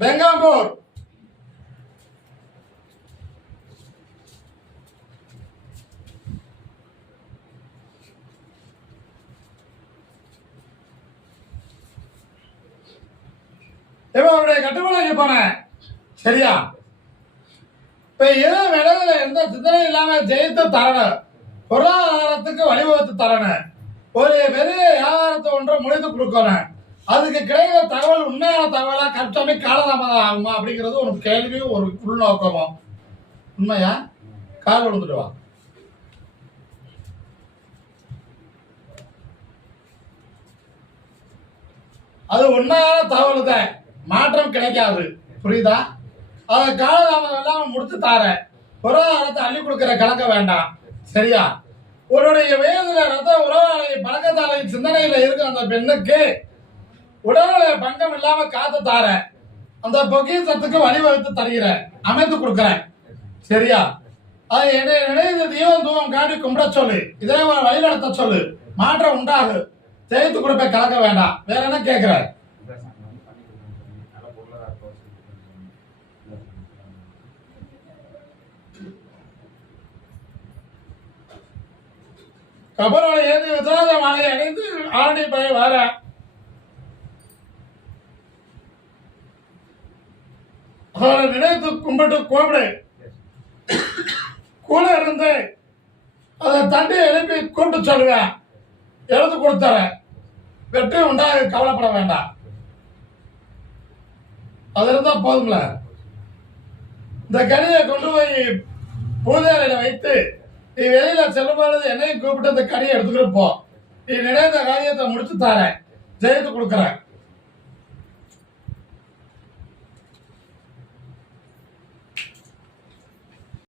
பெங்காம்பூர். அவருடைய கட்டுப்பாடு போனேன். சரியா? இப்ப எது விலகுல எந்த சிந்தனை இல்லாம ஜெயித்து தரணும், பொருளாதாரத்துக்கு வழிவகுத்து தரணும், ஒரு பெரிய வியாபாரத்தை ஒன்றை முடித்து கொடுக்கணும். அதுக்கு கிடைக்கிற தகவல் உண்மையான தகவலா கட்டமை காலதாமதம் ஆகுமா அப்படிங்கிறது ஒரு கேள்வியும் ஒரு உள்நோக்கமும். உண்மையா? கால் விழுந்துட்டு வா. அது உண்மையான தகவல் தான், மாற்றம் கிடைக்காது. புரியுதா? அதை காலதாமதம் இல்லாம முடித்து தார, பொருளாதாரத்தை அள்ளி கொடுக்கிற கலக்க வேண்டாம். சரியா? உன்னுடைய வயதுல ரத்த உறவாளை பழக்கத்தாலை சிந்தனையில இருக்க அந்த பெண்ணுக்கு உடல்நிலை பங்கம் இல்லாம காத்து தார, அந்த பொக்கிஷத்துக்கு வழிவகுத்து தருகிற, அமைத்து கொடுக்கிறேன். சரியா? அதை நினைவு தீவம் தூவம் காட்டி கும்பிட சொல்லு, இதே வழி நடத்த சொல்லு, மாற்றம் உண்டாகு. ஜெயித்து கொடுப்ப கலக்க வேண்டாம். வேற என்ன கேட்கிற? கபரோட ஏந்தி விசாத மாலை அணிந்து ஆண்டி போய் வர அவரை நினைத்து கும்பிட்டு கூப்பிடு. கூட இருந்து அதை தண்டி எழுப்பி கூப்பிட்டு சொல்லுவேன். எழுத்து கொடுத்தர வெற்றி உண்டாக கவலைப்பட வேண்டாம். அது இருந்தா போதுங்கள. இந்த கனியை கொண்டு போய் பூஜை அறையில வைத்து நீ வெளியில செல்லும் பொழுது என்னையும் கூப்பிட்டு இந்த கனியை எடுத்துக்கிட்டு போ. நீ நினைத்த காரியத்தை முடிச்சு தாரேன், ஜெயித்து கொடுக்குறேன்.